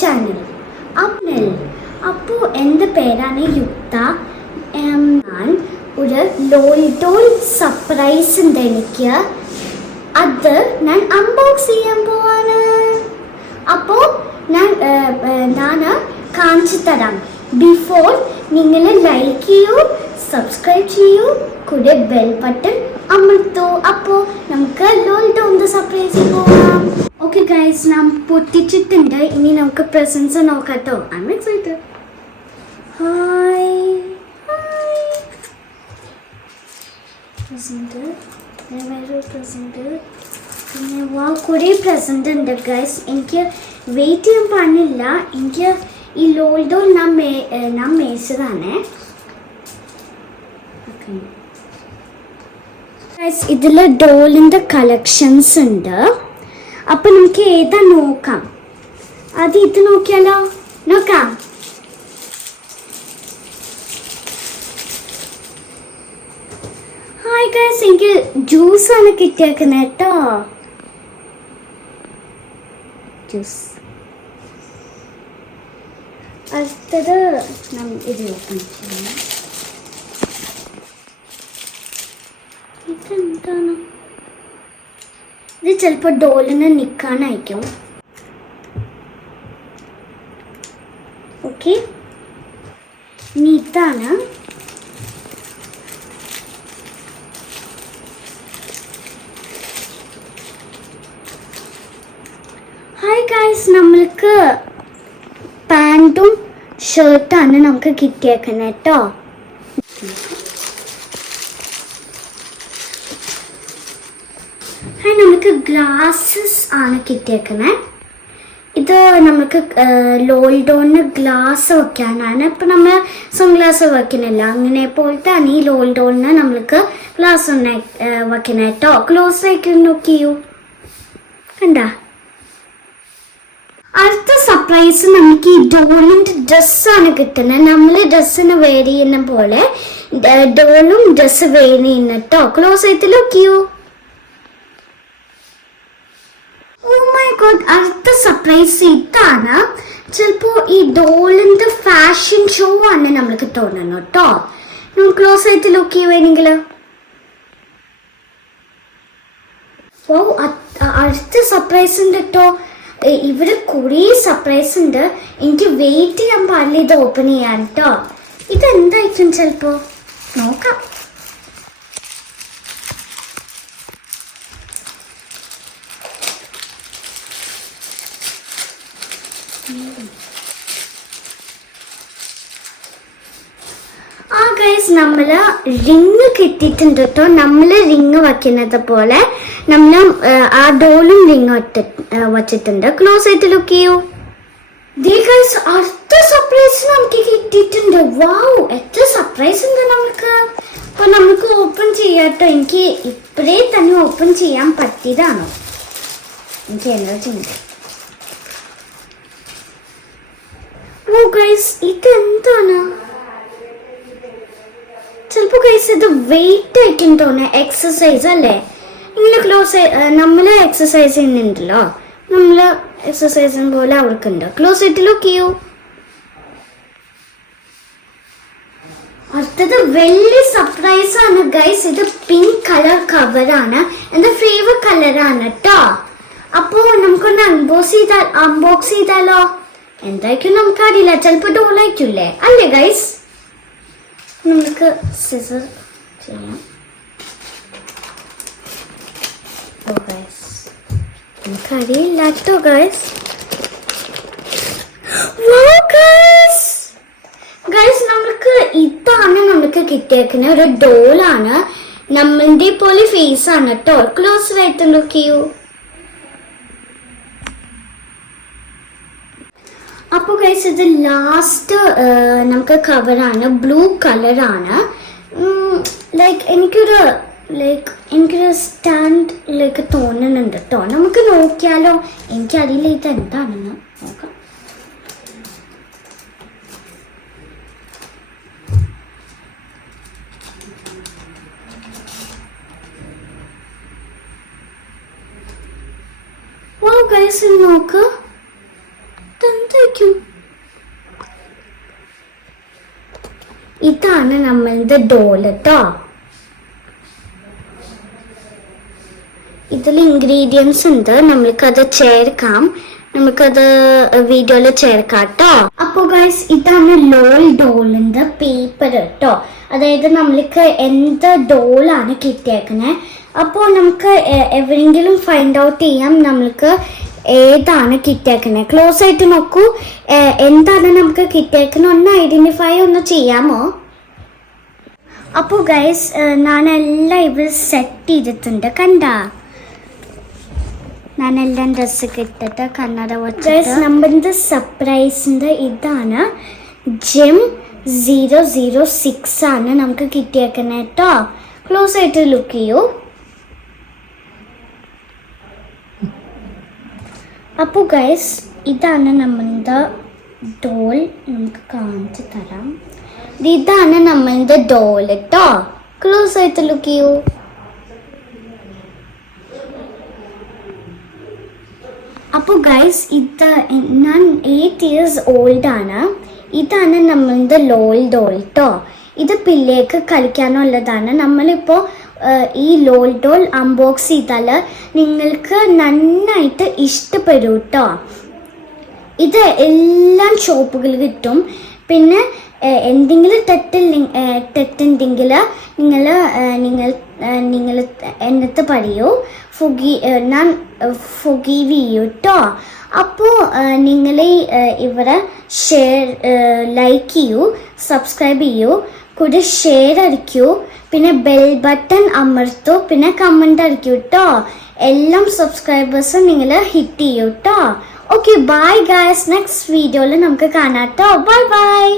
Channel. അപ്പോൾ എൻ്റെ പേരാണ് യുക്ത. ഞാൻ ഒരു ലോൾഡോൾ സർപ്രൈസ് ഉണ്ട് എനിക്ക്. അത് ഞാൻ അൺബോക്സ് ചെയ്യാൻ പോവാണ്. അപ്പോൾ ഞാൻ കാണിച്ചു തരാം. ബിഫോർ നിങ്ങൾ ലൈക്ക് ചെയ്യൂ, സബ്സ്ക്രൈബ് ചെയ്യൂ, കൂടെ ബെൽ ബട്ടൺ അമർത്തൂ. അപ്പോൾ നമുക്ക് ലോൾഡോൾ സർപ്രൈസ് പോവാം. ഓക്കെ ഗൈസ്, ഞാൻ പൊട്ടിച്ചിട്ടുണ്ട്. ഇനി നമുക്ക് പ്രസൻസ് നോക്കാട്ടോ. I am excited. Hi present, വേറൊരു പ്രസന്റ്, പിന്നെ കുറേ പ്രസന്റ് ഉണ്ട് ഗൈസ്. എനിക്ക് വെയിറ്റ് ചെയ്യാൻ പാടില്ല. എനിക്ക് ഈ ലോൾഡോൾ ഞാൻ മേടിച്ചതാണ്. ഗൈസ്, ഇതിൽ ഡോളിൻ്റെ കളക്ഷൻസ് ഉണ്ട്. അപ്പം നമുക്ക് ഏതാ നോക്കാം. അത് ഇത് നോക്കിയാലോ? നോക്കാം. ഹായ് ഗൈസ്, എനിക്ക് ജ്യൂസാണ് കിട്ടിയേക്കുന്നത് കേട്ടോ. ജ്യൂസ്. അടുത്തത് ഇത് ഓപ്പൺ ചെയ്യാം. ഇതെന്താണ്? ഇത് ചിലപ്പോൾ ഡോളിന് നിൽക്കാനായിരിക്കും. ഓക്കെ, ഇനി ഇതാണ്. ഹായ് ഗൈസ്, നമ്മൾക്ക് പാൻറ്റും ഷർട്ടാണ് നമുക്ക് കിട്ടിയേക്കുന്നത് കേട്ടോ. നമുക്ക് ഗ്ലാസ്സസ് ആണ് കിട്ടിയേക്കുന്നത്. ഇത് നമുക്ക് ലോൾഡോണിന് ഗ്ലാസ് വെക്കാനാണ്. ഇപ്പം നമ്മൾ സൺഗ്ലാസ് വെക്കുന്നില്ല, അങ്ങനെ പോലത്തെ ആണ് ഈ ലോൾഡോണിന് നമ്മൾക്ക് ഗ്ലാസ് വെക്കണം കേട്ടോ. ക്ലോസ് ആയിട്ട് നോക്കിയോ, കണ്ട. അടുത്ത സർപ്രൈസ് നമുക്ക് ഈ ഡോളിൻ്റെ ഡ്രസ്സാണ് കിട്ടുന്നത്. നമ്മൾ ഡ്രസ്സിന് വെയർ ചെയ്യുന്ന പോലെ ഡോളും ഡ്രസ്സ് വെയർ ചെയ്യുന്ന കേട്ടോ. ക്ലോസ് ആയിട്ട് നോക്കിയോ. അടുത്ത സർപ്രൈസ് ഇതാണ്. ചിലപ്പോൾ ഈ ഡോളിൻ്റെ ഫാഷൻ ഷോ ആണ് നമ്മൾക്ക് തോന്നുന്നു കേട്ടോ. നമുക്ക് ക്ലോസ് ആയിട്ട് ലുക്ക് ചെയ്യുവാണെങ്കിൽ. ഓ, അടുത്ത സർപ്രൈസ് ഉണ്ട് കേട്ടോ. ഇവിടെ കുറേ സർപ്രൈസ് ഉണ്ട്. എനിക്ക് വെയിറ്റ് ചെയ്യാൻ പാടില്ല ഇത് ഓപ്പൺ ചെയ്യാൻ കേട്ടോ. ഇതെന്തായിരിക്കും ചിലപ്പോൾ നോക്കാം. ഗൈസ്, നമ്മൾ റിങ് കിട്ടിയിട്ടുണ്ട് കേട്ടോ. നമ്മൾ റിങ് വയ്ക്കുന്നത് പോലെ നമ്മൾ ആ ഡോളും റിങ് വച്ചിട്ടുണ്ട്. ക്ലോസ് ആയിട്ട് ലുക്ക് ചെയ്യൂ. ഗൈസ്, അടുത്ത സർപ്രൈസ് നമുക്ക് കിട്ടിയിട്ടുണ്ട്. വാവ്, എത്ര സർപ്രൈസ് ഉണ്ട് നമുക്ക്. അപ്പൊ നമുക്ക് ഓപ്പൺ ചെയ്യാട്ടോ. എനിക്ക് ഇപ്പോഴേ തന്നെ ഓപ്പൺ ചെയ്യാൻ പറ്റിയതാണോ? എനിക്ക് എനർജി ഉണ്ട്. ഓ ഗൈസ്, ഇതെന്താണ്? ചിലപ്പോൾ ഗൈസ് ഇത് വെയിറ്റ് ആയിട്ടും തോന്നുന്നത്. എക്സസൈസ് അല്ലേ? ഇങ്ങനെ ക്ലോസ് നമ്മൾ എക്സസൈസ് ചെയ്യുന്നുണ്ടല്ലോ, നമ്മൾ എക്സസൈസിന് പോലെ അവർക്കുണ്ട്. ക്ലോസ് ആയിട്ട് ലുക്ക് ചെയ്യൂ. അടുത്തത് വലിയ സർപ്രൈസ് ആണ് ഗൈസ്. ഇത് പിങ്ക് കളർ കവറാണ്. എൻ്റെ ഫേവറേറ്റ് കളറാണ് കേട്ടോ. അപ്പോൾ നമുക്കൊന്ന് അൺബോക്സ് ചെയ്താലോ? എന്തായിരിക്കും നമുക്കറിയില്ല. ചിലപ്പോൾ ഡോളായിരിക്കില്ലേ അല്ലേ ഗൈസ്? നമുക്ക് സിസർ ചെയ്യാം. ഓ ഗൈസ്, നമുക്കറിയില്ല കേട്ടോ ഗൈസ്. ഗൈസ്, നമുക്ക് ഇതാണ് നമുക്ക് കിട്ടിയേക്കുന്ന ഒരു ഡോളാണ്. നമ്മളുടെ പോലെ ഫേസ് ആണ് കേട്ടോ. ക്ലോസ് ആയിട്ട് ലുക്ക് ചെയ്യൂ. അപ്പോൾ ഗൈസ്, ഇത് ലാസ്റ്റ് നമുക്ക് കവറാണ്. ബ്ലൂ കളറാണ്. എനിക്കൊരു സ്റ്റാൻഡ് തോന്നുന്നുണ്ട് കേട്ടോ. നമുക്ക് നോക്കിയാലോ? എനിക്കറിയില്ല ഇത് എന്താണെന്ന്. നോക്കാം. ഗൈസ് നോക്ക്. എന്തായിരിക്കും? ഇതാണ് നമ്മളുടെ ഡോൾ കേട്ടോ. ഇതിൽ ഇൻഗ്രീഡിയൻസ് ഉണ്ട്, നമ്മൾക്കത് ചേർക്കാം, നമുക്കത് വീഡിയോയിൽ ചേർക്കാം കേട്ടോ. അപ്പോൾ ഗൈസ് ഇതാണ് ലോൾ ഡോളിൻ്റെ പേപ്പർ കേട്ടോ. അതായത് നമ്മൾക്ക് എന്ത് ഡോളാണ് കിട്ടിയേക്കുന്നത്. അപ്പോൾ നമുക്ക് എവിടെയെങ്കിലും ഫൈൻഡ് ഔട്ട് ചെയ്യാം നമ്മൾക്ക് ഏതാണ് കിട്ടിയേക്കുന്നത്. ക്ലോസ് ആയിട്ട് നോക്കൂ, എന്താണ് നമുക്ക് കിട്ടിയേക്കുന്നത് ഒന്ന് ഐഡൻറ്റിഫൈ ഒന്ന് ചെയ്യാമോ? അപ്പോൾ ഗൈസ് ഞാനെല്ലാം ഇവിടെ സെറ്റ് ചെയ്തിട്ടുണ്ട്, കണ്ടാ? ഞാനെല്ലാം ഡ്രസ്സൊക്കെ ഇട്ടിട്ട് കണ്ണട വെച്ച് നമ്മളുടെ സർപ്രൈസിൻ്റെ ഇതാണ് ജെം 006 ആണ് നമുക്ക് കിട്ടിയേക്കുന്നത് കേട്ടോ. ക്ലോസ് ആയിട്ട് ലുക്ക് ചെയ്യൂ. അപ്പോൾ ഗൈസ് ഇതാണ് നമ്മളുടെ ഡോൾ, നമുക്ക് കാണിച്ചു തരാം. ഇതാണ് നമ്മളുടെ ഡോൾ കേട്ടോ. ക്ലോസ് ആയിട്ട് ലുക്ക് ചെയ്യൂ. അപ്പോൾ ഗൈസ് ഇത് ഞാൻ 8 years ഓൾഡ് ആണ്. ഇതാണ് നമ്മളുടെ ലോൾ ഡോൾ കേട്ടോ. ഇത് പിള്ളേർക്ക് കളിക്കാനുള്ളതാണ്. നമ്മളിപ്പോൾ ഈ ലോൾ ഡോൾ അൺബോക്സ് ചെയ്താൽ നിങ്ങൾക്ക് നന്നായിട്ട് ഇഷ്ടപ്പെടും കേട്ടോ. ഇത് എല്ലാം ഷോപ്പുകളിൽ കിട്ടും. പിന്നെ എന്തെങ്കിലും തെറ്റുണ്ടെങ്കിൽ നിങ്ങൾ എന്നത്ത് പറയൂ, ഞാൻ ഫൊഗീവ് ചെയ്യൂ കേട്ടോ. അപ്പോൾ നിങ്ങൾ ഇവരെ ലൈക്ക് ചെയ്യൂ, സബ്സ്ക്രൈബ് ചെയ്യൂ, കൂടെ ഷെയർ അടിക്കൂ, പിന്നെ ബെൽ ബട്ടൺ അമർത്തൂ, പിന്നെ കമൻറ്റ് അടിക്കൂ കേട്ടോ. എല്ലാം സബ്സ്ക്രൈബേഴ്സും നിങ്ങൾ ഹിറ്റ് ചെയ്യൂ കേട്ടോ. ഓക്കെ ബൈ ഗൈസ്, നെക്സ്റ്റ് വീഡിയോയിൽ നമുക്ക് കാണാം കേട്ടോ. Bye bye.